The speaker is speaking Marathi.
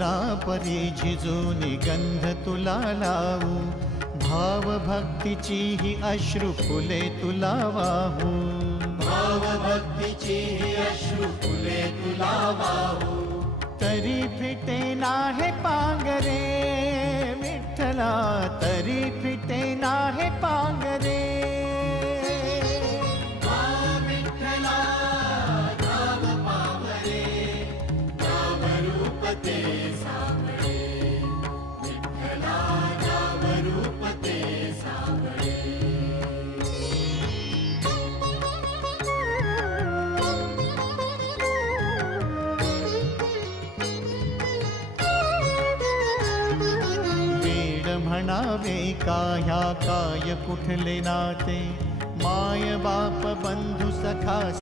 रचना परी झिजूनी गंध तुला लावू, भाव भक्तीची ही अश्रु फुले तुला वाहू, भाव भक्तीची ही अश्रु फुले तुला वाहू. तरी फिटे नाहे पांगरे विठ्ठला, तरी फिटे नाहे पांगरे. ते सावळे विठ्ठला नामरूप ते सावळे. वेड म्हणावे का ह्या काय कुठले नाते, माय बाप बंधू सखा